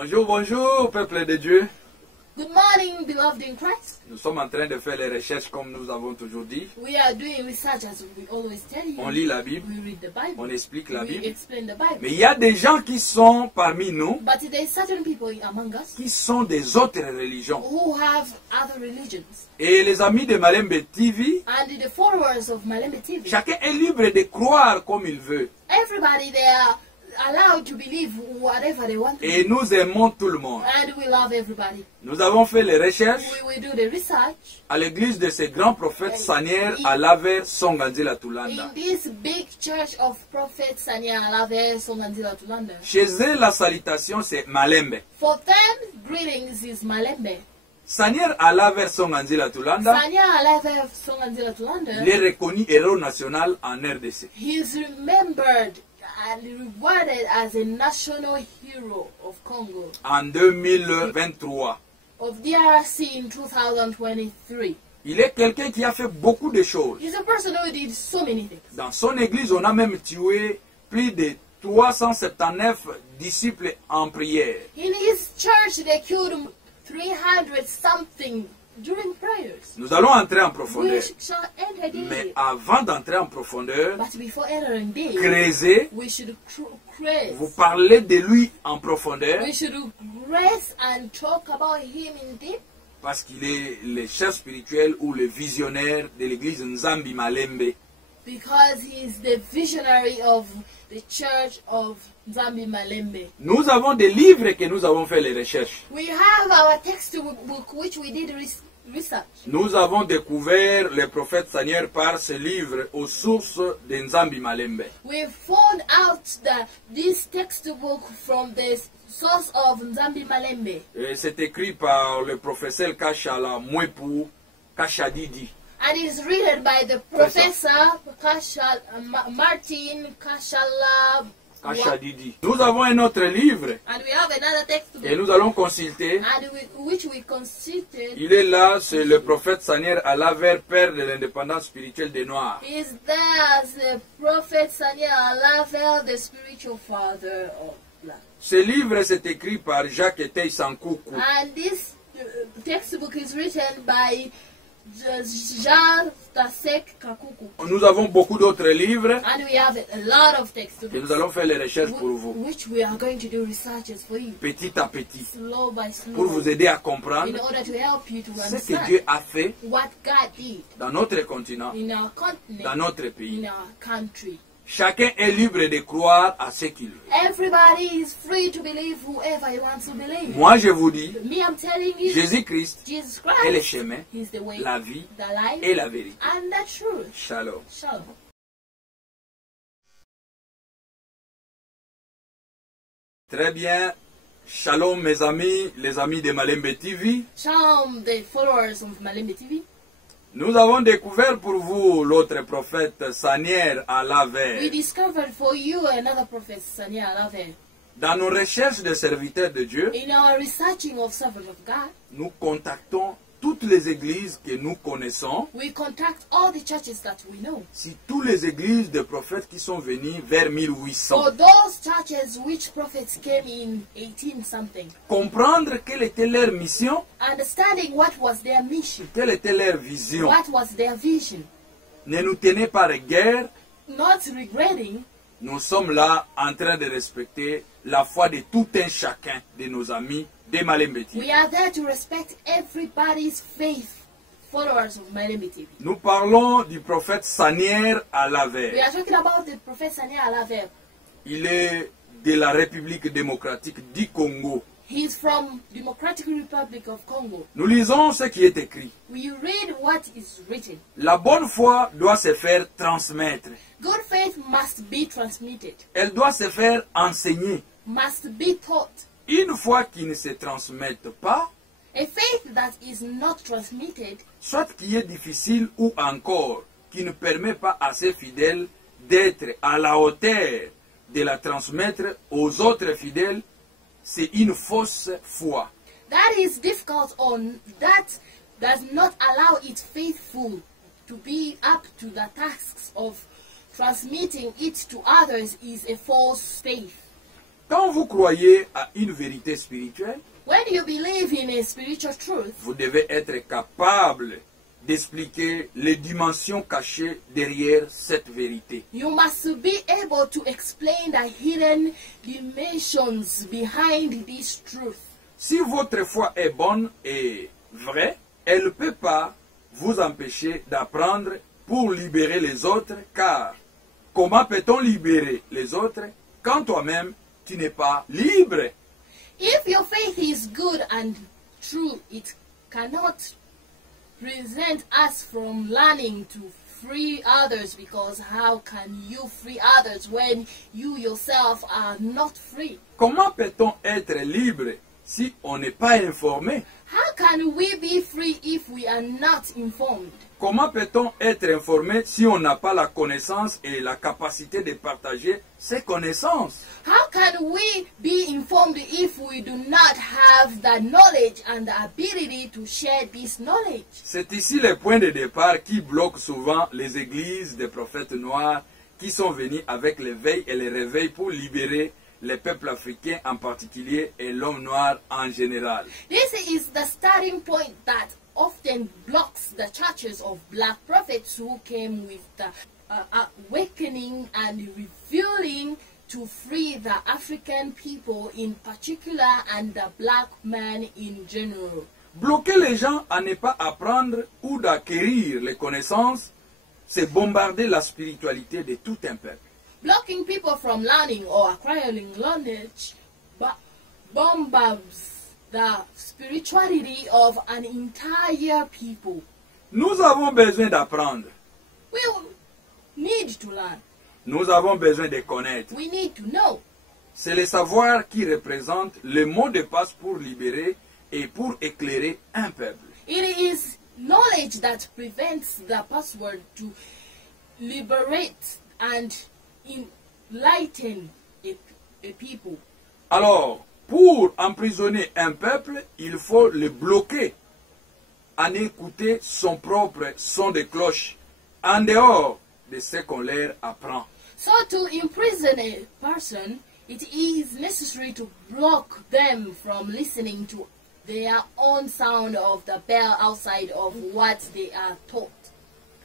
Bonjour, bonjour, peuple de Dieu. Good morning, beloved in Christ. Nous sommes en train de faire les recherches comme nous avons toujours dit. We are doing research as we always tell you. On lit la Bible, We read the Bible. on explique la We Bible. explain the Bible. Mais il y a des gens qui sont parmi nous, But there are certain people among us qui sont des autres religions. who have other religions. Et les amis de Malembe TV, And the followers of Malembe TV, chacun est libre de croire comme il veut. everybody, they are allowed to believe whatever they want to. Et nous aimons tout le monde. And we love everybody. Nous avons fait les recherches We do the research à l'église de ces grands prophètes Sanier à Laver Songanzila in Tulanda. this big church of prophets Sanya Alave Songanzila Tulanda. Chez eux, la salutation c'est Malembe. For them, greetings is Malembe. Sanier à Laver Songanzila Tulanda, Sanya Alave Songanzila Tulanda. il est reconnu héros national en RDC. He is remembered and rewarded as a national hero of Congo, En 2023. of DRC in 2023. Il est quelqu'un qui a fait beaucoup de choses. He's a person who did so many things. Dans son église, on a même tué plus de 379 disciples en prière. In his church, they killed 300 something during prayers. Nous allons entrer en We profondeur. shall enter Mais there. avant d'entrer en profondeur, But before entering there, creuser, we should praise. vous parlez de lui en profondeur, We should grace and talk about him in deep, parce qu'il est le chef spirituel ou le visionnaire de l'église Nzambi Malembe. because he is the visionary of the church of Nzambi Malembe. Nous avons des livres que nous avons fait les recherches. We have our textbook which we did research. Nous avons découvert le prophète Seigneur par ce livre aux sources de Nzambi Malembe. We found out this textbook from the source of Nzambi Malembe. Et c'est écrit par le professeur Kashala Mwepu Kashadidi. And it's written by the professor Martin Kashala. Kashadidi. Nous avons un autre livre And we have another et textbook nous allons consulter. which we consulted. Il est là, c'est le prophète Seigneur Alaver, père de l'indépendance spirituelle des Noirs. Is there as the prophet Sanya Alavel, the spiritual father of black. Ce livre c'est écrit par Jacques Etei Sankoukou. And this textbook is written by Jean Tasek Kakuku. Nous avons beaucoup d'autres livres And we have a lot of et textbooks nous allons faire les recherches pour vous, which we are going to do researches for you, petit à petit, slow by slow, pour vous aider à in comprendre order to help you to ce que understand Dieu a fait what God did dans notre continent, in our dans continent, notre pays. in our country. Chacun est libre de croire à ce qu'il veut. Everybody is free to believe whoever he wants to believe. Moi, je vous dis, Me, I'm telling you, Jésus-Christ Jesus est le Christ chemin, is the way, la vie the life, et la vérité. and the truth. Shalom. Shalom. Très bien. Shalom mes amis, les amis de Malembe TV. Shalom, the followers of Malembe TV. Nous avons découvert pour vous l'autre prophète Sanier à We Laver. discovered for you another prophet, Sanya Alave. Dans nos recherches de serviteurs de Dieu, In our researching of servant of God, nous contactons toutes les églises que nous connaissons. we contact all the churches that we know. Si toutes les églises de prophètes qui sont venus vers 1800, For those churches which prophets came in 18 something, comprendre quelle était leur mission, understanding what was their mission, quelle était leur vision, what was their vision, ne nous tenez pas rigueur. not regretting. Nous sommes là en train de respecter la foi de tout un chacun de nos amis de Malembe TV. We are there to respect everybody's faith, followers of Malembe TV. Nous parlons du prophète Sanier à We Laver. are talking about the prophet Sanya Alave. Il est de la République démocratique du Congo. He is from Democratic Republic of Congo. Nous lisons ce qui est écrit. We read what is written. La bonne foi doit se faire transmettre. Good faith must be transmitted, Elle doit se faire enseigner. must be taught. Une foi qui ne se transmette pas, A faith that is not transmitted, soit qui est difficile ou encore qui ne permet pas à ses fidèles d'être à la hauteur de la transmettre aux autres fidèles, c'est une fausse foi. that is difficult or that does not allow its faithful to be up to the tasks of transmitting it to others is a false faith. Quand vous croyez à une vérité spirituelle, When you believe in a spiritual truth, vous devez être capable d'expliquer les dimensions cachées derrière cette vérité. you must be able to explain the hidden dimensions behind this truth. Si votre foi est bonne et vraie, elle ne peut pas vous empêcher d'apprendre pour libérer les autres, car comment peut-on libérer les autres quand toi-même tu n'es pas libre? If your faith is good and true, it cannot prevent us from learning to free others, because how can you free others when you yourself are not free? Comment peut-on être libre si on n'est pas informé? How can we be free if we are not informed? Comment peut-on être informé si on n'a pas la connaissance et la capacité de partager ces connaissances? How can we be informed if we do not have the knowledge and the ability to share this knowledge? C'est ici le point de départ qui bloque souvent les églises des prophètes noirs qui sont venus avec l'éveil et le réveil pour libérer les peuples africains en particulier et l'homme noir en général. This is the starting point that often blocks the churches of black prophets who came with the awakening and revealing to free the African people in particular and the black man in general. Bloquer les gens à ne pas apprendre ou d'acquérir les connaissances, c'est bombarder la spiritualité de tout un peuple. Blocking people from learning or acquiring knowledge bombards the spirituality of an entire people. Nous avons besoin d'apprendre. We need to learn. Nous avons besoin de connaître. We need to know. C'est le savoir qui représente le mot de passe pour libérer et pour éclairer un peuple. It is knowledge that prevents the password to liberate and enlighten a people. Alors, pour emprisonner un peuple, il faut le bloquer en écouter son propre son de cloche, en dehors de ce qu'on leur apprend. So to imprison a person, it is necessary to block them from listening to their own sound of the bell outside of what they are taught.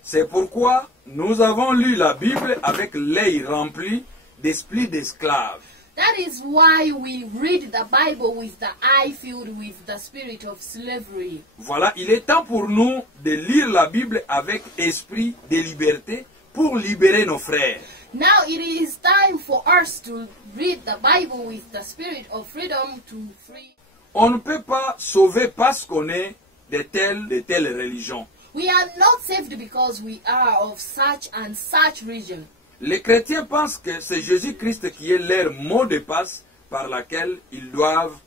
C'est pourquoi nous avons lu la Bible avec l'œil rempli d'esprit d'esclave. That is why we read the Bible with the eye filled with the spirit of slavery. Voilà, il est temps pour nous de lire la Bible avec esprit de liberté pour libérer nos frères. Now it is time for us to read the Bible with the spirit of freedom to free. On ne peut pas sauver parce qu'on est de telle religion. We are not saved because we are of such and such religion. Les chrétiens pensent que c'est Jésus-Christ qui est leur mot de passe par laquelle ils doivent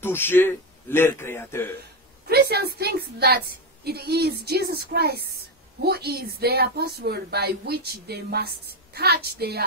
toucher leur Créateur. Christians think that it is Jesus Christ who is their password by which they must touch their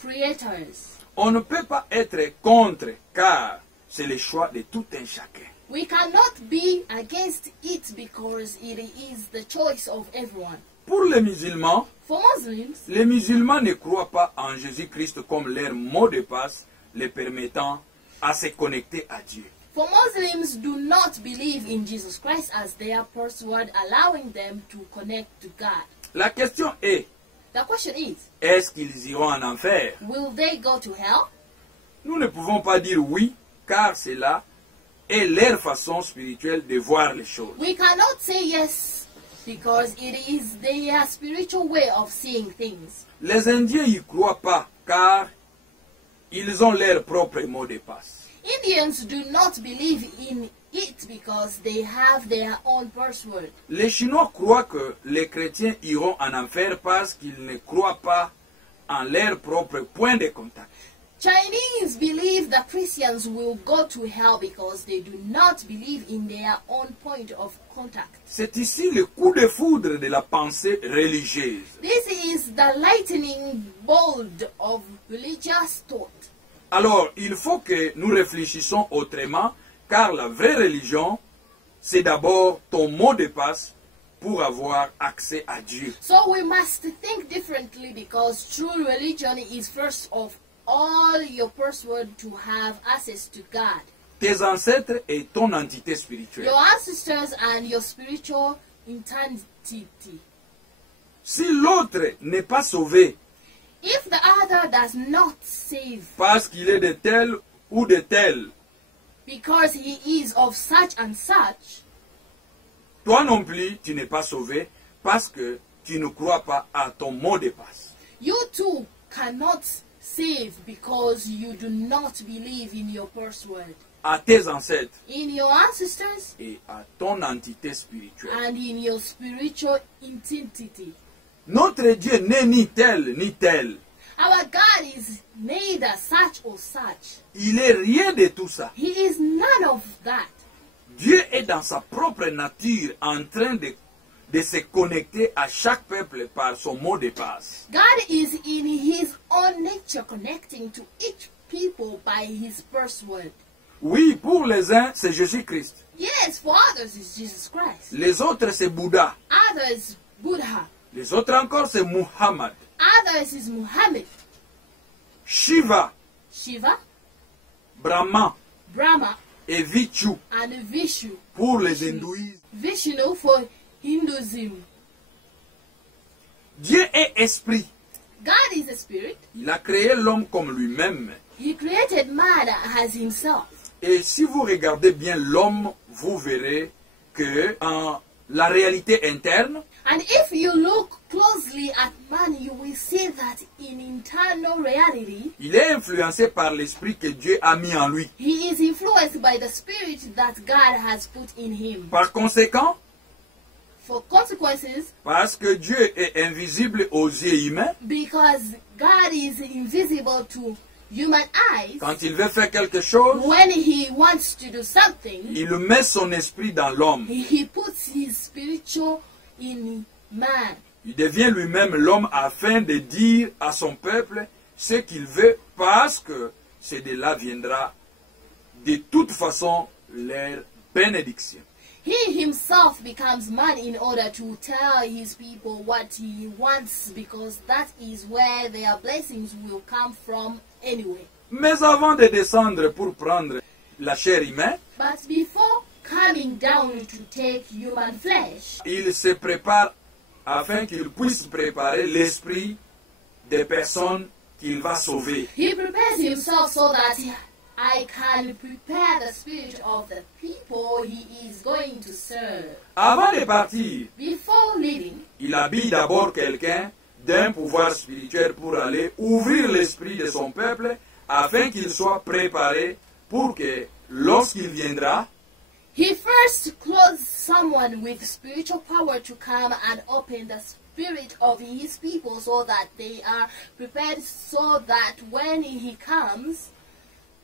creators. On ne peut pas être contre car c'est le choix de tout un chacun. We cannot be against it because it is the choice of everyone. Pour les musulmans, For Muslims, les musulmans ne croient pas en Jésus-Christ comme leur mot de passe les permettant à se connecter à Dieu. for Muslims do not believe in Jesus Christ as their password, allowing them to connect to God. La question est, The question is, est-ce qu'ils iront en enfer? will they go to hell? Nous ne pouvons pas dire oui, car c'est là est leur façon spirituelle de voir les choses. We cannot say yes because it is their spiritual way of seeing things. Les Indiens y croient pas, car ils ont leur propre mot de passe. Indians do not believe in it because they have their own password. Les Chinois croient que les chrétiens iront en enfer parce qu'ils ne croient pas en leur propre point de contact. Chinese believe the Christians will go to hell because they do not believe in their own point of contact. C'est ici le coup de foudre de la pensée religieuse. This is the lightning bolt of religious thought. Alors, il faut que nous réfléchissions autrement, car la vraie religion, c'est d'abord ton mot de passe pour avoir accès à Dieu. So we must think differently because true religion is first of all your password to have access to God. Tes ancêtres et ton entité spirituelle. Your ancestors and your spiritual entity. Si l'autre n'est pas sauvé If the other does not save parce qu'il est de tel ou de tel, because he is of such and such, toi non plus, tu n'es pas sauvé parce que tu ne crois pas à ton mot de passe. you too cannot save because you do not believe in your password, À tes ancêtres in your ancestors, et à ton entité spirituelle. and in your spiritual entity. Notre Dieu n'est ni tel ni tel. Our God is neither such or such. Il est rien de tout ça. He is none of that. Dieu est dans sa propre nature en train de se connecter à chaque peuple par son mot de passe. God is in his own nature connecting to each people by his password. Oui, pour les uns, c'est Jésus-Christ. Yes, for others it's Jesus Christ. Les autres, c'est Bouddha. Others, Buddha. Les autres encore, c'est Muhammad. Others is Muhammad. Shiva, Shiva, Brahma Brahma, et Vichu and Vishnu. pour les hindouistes. Vishnu for Hinduism. Dieu est esprit. God is a spirit. Il a créé l'homme comme lui-même. He created man as himself. Et si vous regardez bien l'homme, vous verrez que en la réalité interne, And if you look closely at man, you will see that in internal reality, il est influencé par l'esprit que Dieu a mis en lui. he is influenced by the spirit that God has put in him. Par conséquent, For consequences, parce que Dieu est invisible aux yeux humains, because God is invisible to human eyes, quand il veut faire quelque chose, when he wants to do something, il met son esprit dans l'homme. he puts his spiritual in man. Il devient lui-même l'homme afin de dire à son peuple ce qu'il veut parce que c'est de là viendra de toute façon leur bénédiction. He himself becomes man in order to tell his people what he wants, because that is where their blessings will come from anyway. Mais avant de descendre pour prendre la chair humaine, But before coming down to take human flesh, il se prépare afin qu'il puisse préparer l'esprit des personnes qu'il va sauver. he prepares himself so that I can prepare the spirit of the people he is going to serve. Avant de partir, Before leaving, il habille d'abord quelqu'un d'un pouvoir spirituel pour aller ouvrir l'esprit de son peuple afin qu'il soit préparé pour que lorsqu'il viendra, he first clothes someone with spiritual power to come and open the spirit of his people so that they are prepared, so that when he comes,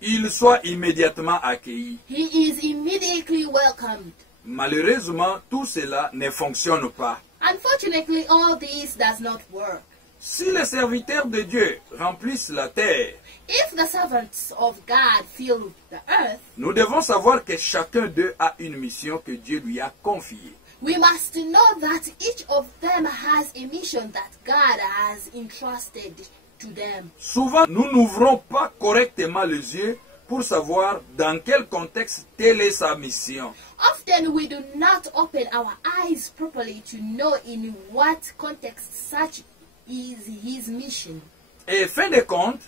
il soit immédiatement accueilli. he is immediately welcomed. Malheureusement, tout cela ne fonctionne pas. Unfortunately, all this does not work. Si les serviteurs de Dieu remplissent la terre, If the servants of God fill the earth, nous devons savoir que chacun d'eux a une mission que Dieu lui a confiée. we must know that each of them has a mission that God has entrusted to them. Souvent, nous n'ouvrons pas correctement les yeux pour savoir dans quel contexte telle est sa mission. Often we do not open our eyes properly to know in what context such is his mission. Et fin de compte,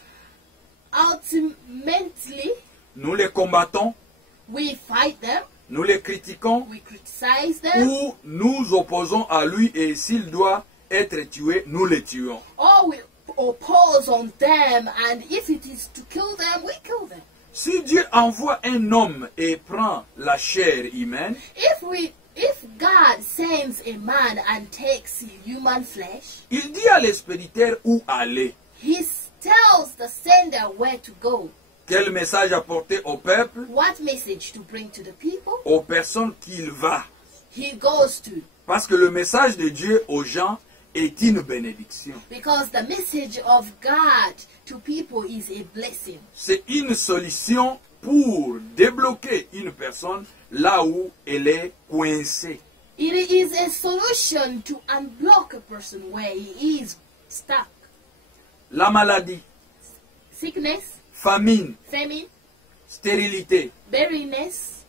Ultimately, nous les combattons, we fight them, nous les critiquons we criticize them, ou nous opposons à lui et s'il doit être tué, nous le tuons. or we oppose on them, and if it is to kill them, we kill them. Si Dieu envoie un homme et prend la chair humaine, If God sends a man and takes human flesh, il dit à l'expéditeur où aller, he tells the sender where to go, quel message apporter au peuple, what message to bring to the people. aux personnes qu'il va. He goes to, Parce que le message de Dieu aux gens est une bénédiction. because the message of God to people is a blessing. C'est une solution pour débloquer une personne là où elle est coincée. It is a solution to unblock a person where he is stuck. La maladie, sickness, famine, famine, stérilité, barrenness,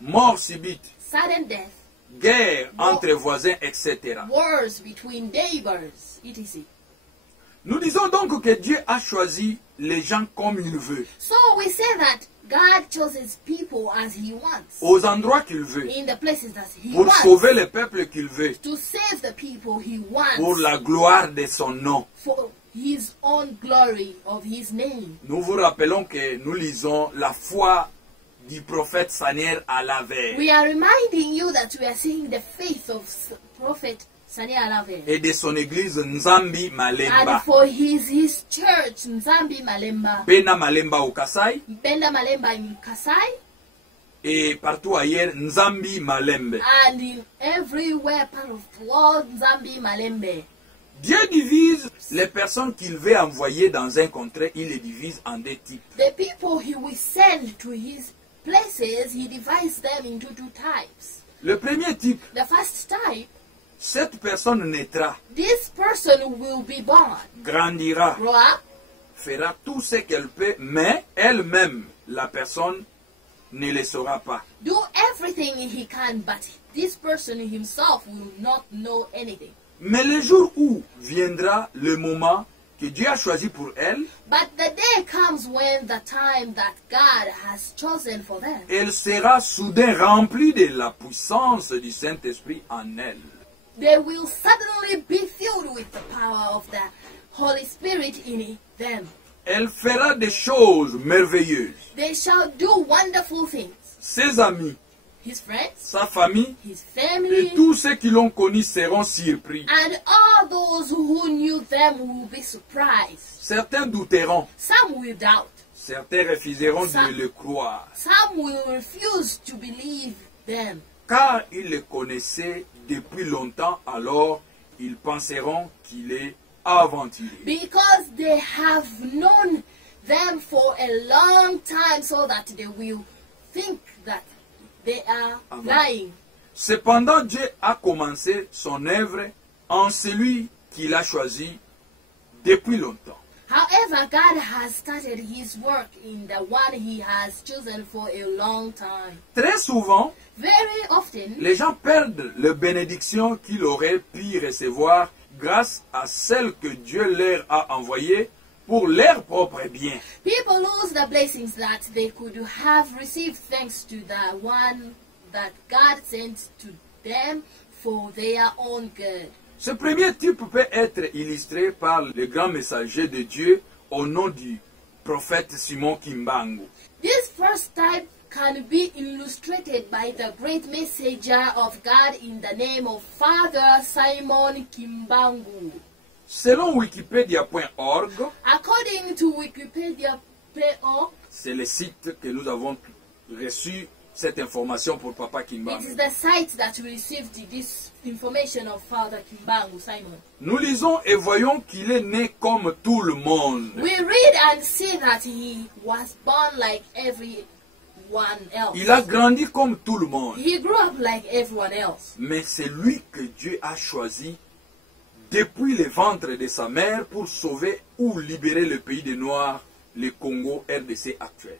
mort subite, sudden death, guerre entre voisins, etc. wars between neighbors, etc. Nous disons donc que Dieu a choisi les gens comme il veut, So we say that God chooses people as He wants, aux endroits qu'il veut, in the places that He pour wants, sauver le peuple qu'il veut, to save the people He wants, pour la gloire de son nom. for His own glory of His name. Nous vous rappelons que nous lisons la foi du prophète Saniel à l'Aver We are reminding you that we are seeing the faith of Prophet Sani Alave, et de son église Nzambi and Malemba. for his church, Nzambi Malemba, Bena Malemba au Kasai Benda Malemba in Kasai, et partout ailleurs Nzambi Malembe. and in everywhere part of the world, Nzambi Malembe. Dieu divise les personnes qu'il veut envoyer dans un contrée, il les divise en deux types. The people He will send to His places, He divides them into two types. Le premier type, The first type, cette personne naîtra, this person will be born, grandira, grow up, fera tout ce qu'elle peut, mais elle-même, la personne, ne le saura pas. do everything he can, but this person himself will not know anything. Mais le jour où viendra le moment que Dieu a choisi pour elle, But the day comes when the time that God has chosen for them, elle sera soudain remplie de la puissance du Saint-Esprit en elle. they will suddenly be filled with the power of the Holy Spirit in them. Elle fera des choses merveilleuses. They shall do wonderful things. Ses amis, His friends, sa famille his et family, tous ceux qui l'ont connu seront surpris. and all those who knew them will be surprised. Certains douteront, Some will doubt. certains refuseront Ça- de le croire, Some will refuse to believe them. car ils le connaissaient depuis longtemps, alors ils penseront qu'il est aventurier. Because they have known them for a long time, so that they will think that they are Amen. lying. Cependant, Dieu a commencé son œuvre en celui qu'il a choisi depuis longtemps. However, God has started His work in the one He has chosen for a long time. Très souvent, Very often, les gens perdent les bénédictions qu'ils auraient pu recevoir grâce à celles que Dieu leur a envoyées pour leur propre bien. people lose the blessings that they could have received thanks to the one that God sent to them for their own good. Ce premier type peut être illustré par le grand messager de Dieu au nom du prophète Simon Kimbangu. This first type can be illustrated by the great messenger of God in the name of Father Simon Kimbangu. Selon Wikipedia.org, According to Wikipedia.org, c'est le site que nous avons reçu cette information pour Papa it is Kimbangu. the site that received this information of Father Kimbangu Simon. Nous lisons et voyons qu'il est né comme tout le monde. We read and see that he was born like everyone else. Il a grandi comme tout le monde. He grew up like everyone else. Mais c'est lui que Dieu a choisi depuis le ventre de sa mère pour sauver ou libérer le pays des Noirs, le Congo RDC actuel.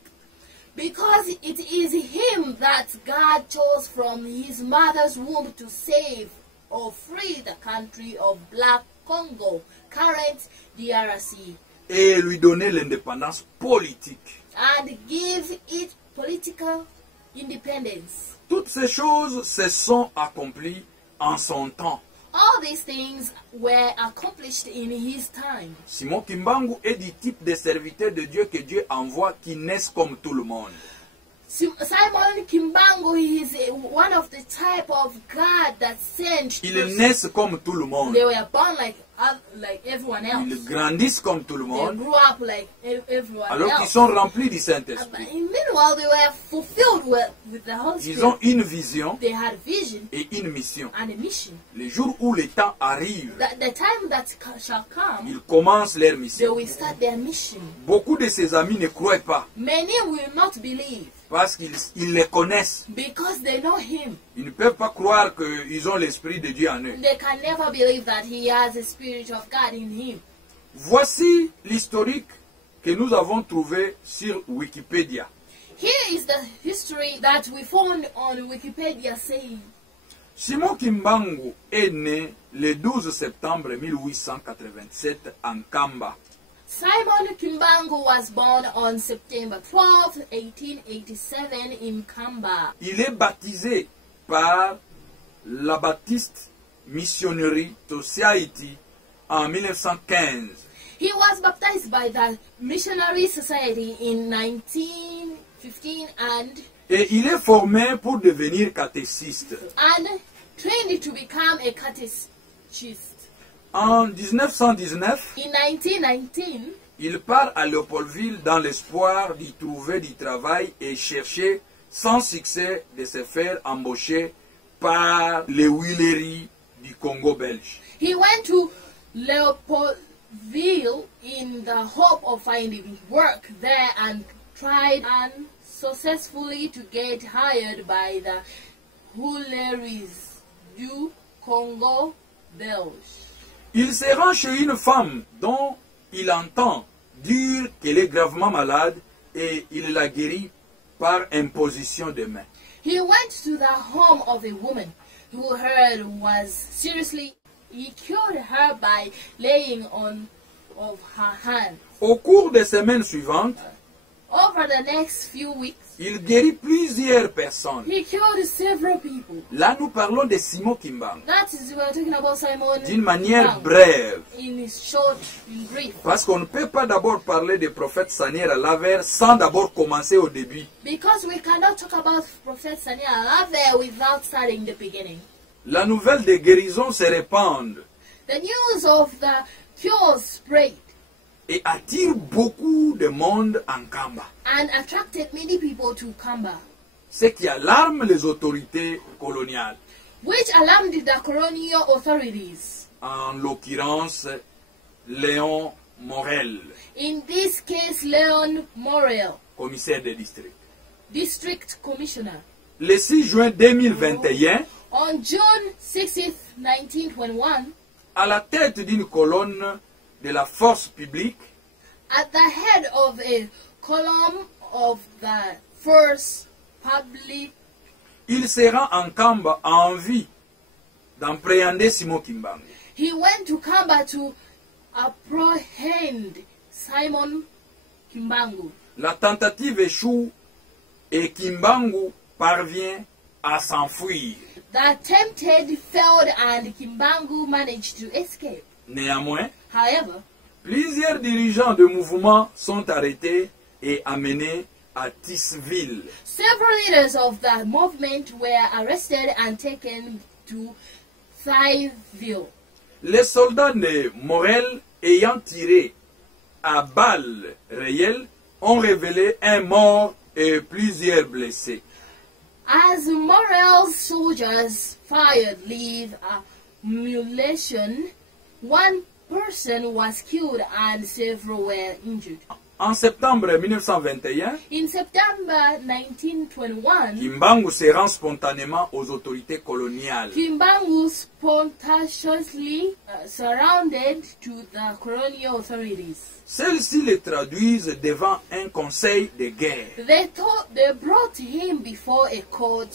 Because it is him that God chose from his mother's womb to save or free the country of Black Congo, current DRC, Et lui donner l'indépendance politique. and give it political independence. Toutes ces choses se sont accomplies en son temps. All these things were accomplished in his time. Simon Kimbangu est du type de serviteur de Dieu que Dieu envoie qui naissent comme tout le monde. Simon Kimbangu is one of the type of God that sent. Ils naissent comme tout le monde. They were born like everyone else. Ils grandissent comme tout le They monde. grew up like everyone Alors qu'ils else. sont remplis du But Saint-Esprit. meanwhile, they were fulfilled with the Holy Ils ont Spirit. une vision They had vision et une mission. and a mission. Le jour où le temps arrive, The time that shall come, ils commencent leur they mission. will start their mission. Beaucoup de ses amis ne croient pas Many will not believe parce qu'ils les connaissent. because they know him. Ils ne peuvent pas croire qu'ils ont l'Esprit de Dieu en eux. They can never believe that he has the Spirit of God in him. Voici l'historique que nous avons trouvée sur Wikipédia. Here is the history that we found on Wikipedia saying Simon Kimbangu est né le 12 septembre 1887 en Kamba. Simon Kimbangu was born on September 12, 1887 in Kamba. Il est baptisé par la Baptist Missionary Society en 1915. He was baptized by the Missionary Society in 1915 Et il est formé pour devenir catéchiste. and trained to become a catechist. En 1919, In 1919, il part à Léopoldville dans l'espoir d'y trouver du travail et chercher sans succès de se faire embaucher par les huileries du Congo belge. he went to Leopoldville in the hope of finding work there and tried unsuccessfully to get hired by the huileries du Congo belge. Il se rend chez une femme dont il entend dire qu'elle est gravement malade et il la guérit par imposition de main. He went to the home of a woman who heard was seriously. He cured her by laying on of her hand. Au cours des semaines suivantes, Over the next few weeks, il guérit plusieurs personnes. he cured several people. Là, nous parlons de Simon Kimbangu That is, we are talking about Simon d'une manière Kimbangu brève. in short, in brief. Parce qu'on ne peut pas d'abord parler du prophète Sanier à Laver sans d'abord commencer au début. Because we cannot talk about Prophet Sania Alave without starting the beginning. La nouvelle de guérison se répand The news of the cure spread et attire beaucoup de monde en Kamba. and attracted many people to Kamba, Ce qui alarme les autorités coloniales. which alarmed the colonial authorities. En l'occurrence, Léon Morel, In this case, Leon Morel, commissaire de district. district commissioner. Le 6 juin 2021, On June 6th, 1921, à la tête d'une colonne de la force publique, at the head of a column of the First Public, il se rend en Kamba en vue d'appréhender Simon Kimbangu. he went to Kamba to apprehend Simon Kimbangu. La tentative échoue et Kimbangu parvient à s'enfuir. The attempted failed and Kimbangu managed to escape. Néanmoins, However, plusieurs dirigeants de mouvement sont arrêtés et amenés à Tisville. several leaders of the movement were arrested and taken to Thiville. Les soldats de Morel ayant tiré à balles réelles ont révélé un mort et plusieurs blessés. As Morel's soldiers fired live ammunition, one person was killed and several were injured. En septembre 1921, In September 1921, Kimbangu se rend spontanément aux autorités coloniales. Kimbangu spontaneously surrounded to the colonial authorities. Celles-ci le traduisent devant un conseil de guerre. They brought him before a court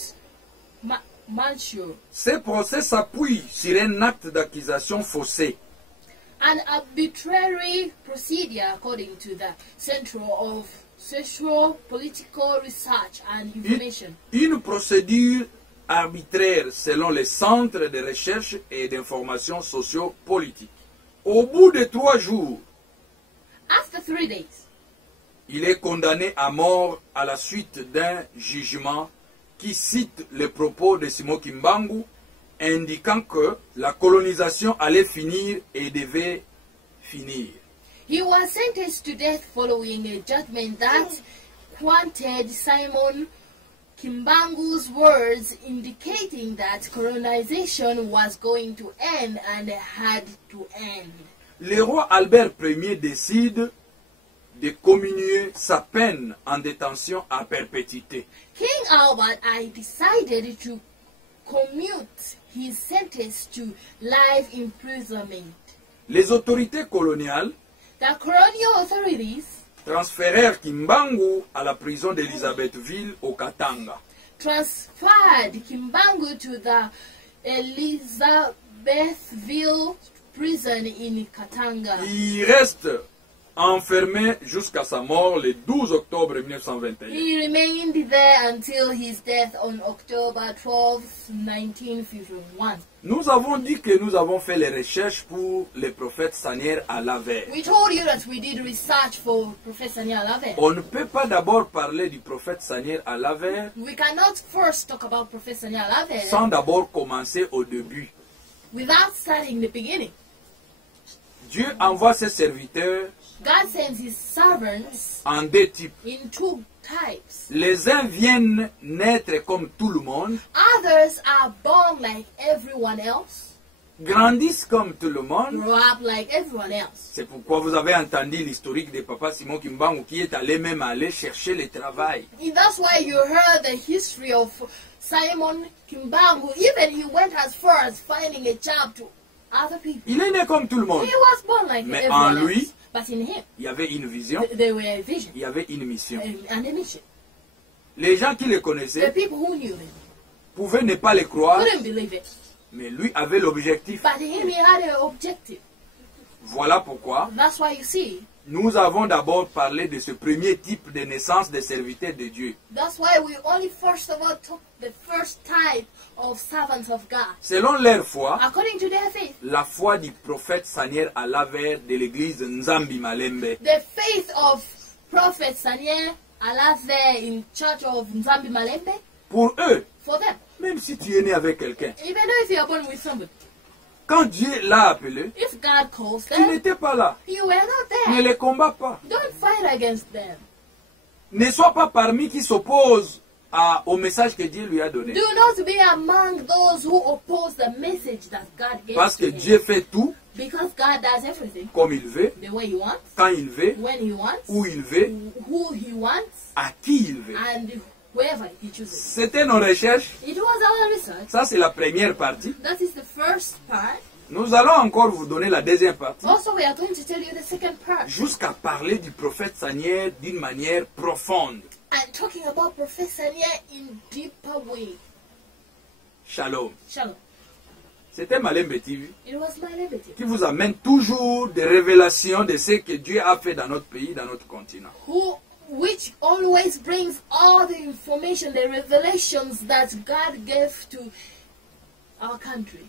martial. Ce procès s'appuie sur un acte d'accusation faussé. An arbitrary procedure according to the Center of Social Political Research and Information. Une procédure arbitraire selon les centres de recherche et d'information socio-politique. Au bout de 3 jours, After 3 days, il est condamné à mort à la suite d'un jugement qui cite les propos de Simon Kimbangu indiquant que la colonisation allait finir et devait finir. he was sentenced to death following a judgment that quoted Simon Kimbangu's words indicating that colonization was going to end and had to end. Le roi Albert Ier décide de commuer sa peine en détention à perpétuité. King Albert I decided to commute his sentence to life imprisonment. Les autorités coloniales The colonial authorities transférèrent Kimbangu à la prison d'Elizabethville au Katanga. Transferred Kimbangu to the Elizabethville prison in Katanga. Il reste enfermé jusqu'à sa mort le 12 octobre 1921. He remained there until his death on October 12, 1951. Nous avons dit que nous avons fait les recherches pour le prophète Sanier Alaver. We told you that we did research for Professor Alaver. On ne peut pas d'abord parler du prophète Sanier Alaver We cannot first talk about Professor Alaver sans d'abord commencer au début. without starting the beginning. Dieu envoie ses serviteurs God sends his servants en deux types. in two types. Les uns viennent naître comme tout le monde, Others are born like everyone else, grandissent comme tout le monde. grow up like everyone else. C'est pourquoi vous avez entendu l'historique de Papa Simon Kimbangu qui est allé même aller chercher le travail. And that's why you heard the history of Simon Kimbangu. Even he went as far as finding a job to other people. Il est né comme tout le monde. He was born like Mais everyone en lui, else. But in him, il y avait une vision, there were a vision il y avait une mission. and a mission. Les gens qui le The connaissaient people who knew him pouvaient ne pas le croire, couldn't believe it. mais lui avait l'objectif. But him, he had an objective. Voilà pourquoi That's why you see, nous avons d'abord parlé de ce premier type de naissance des serviteurs de Dieu. that's why we only first of all took the first type of servants of God. Selon leur foi, According to their faith, la foi du prophète Sanier Alaver de l'église Nzambi Malembe. the faith of Prophet Sanier Alaver in Church of Nzambi Malembe, Pour eux, for them, même si tu es né avec quelqu'un, even though if you are born with somebody, quand Dieu l'a appelé, if God calls tu them, n'étais pas là. you were not Ne there. les combats pas. Don't fight against them. Ne sois pas parmi qui s'opposent au message que Dieu lui a donné. Do not be among those who oppose the message that God gave Parce que to him. Dieu fait tout Because God does everything comme il veut, the way He wants, quand il veut, when He wants, où il veut, who He wants, à qui il veut. and wherever He chooses. C'était nos recherches. It was our research. Ça, c'est la première partie. That is the first part. Nous allons encore vous donner la deuxième partie, Also, we are going to tell you the second part. jusqu'à parler du prophète Sanier d'une manière profonde. And talking about Professor Nia in deeper way. Shalom. Shalom. C'était Malembe TV It was my liberty. qui vous amène toujours des révélations de ce que Dieu a fait dans notre pays, dans notre continent. Which always brings all the information, the revelations that God gave to our country.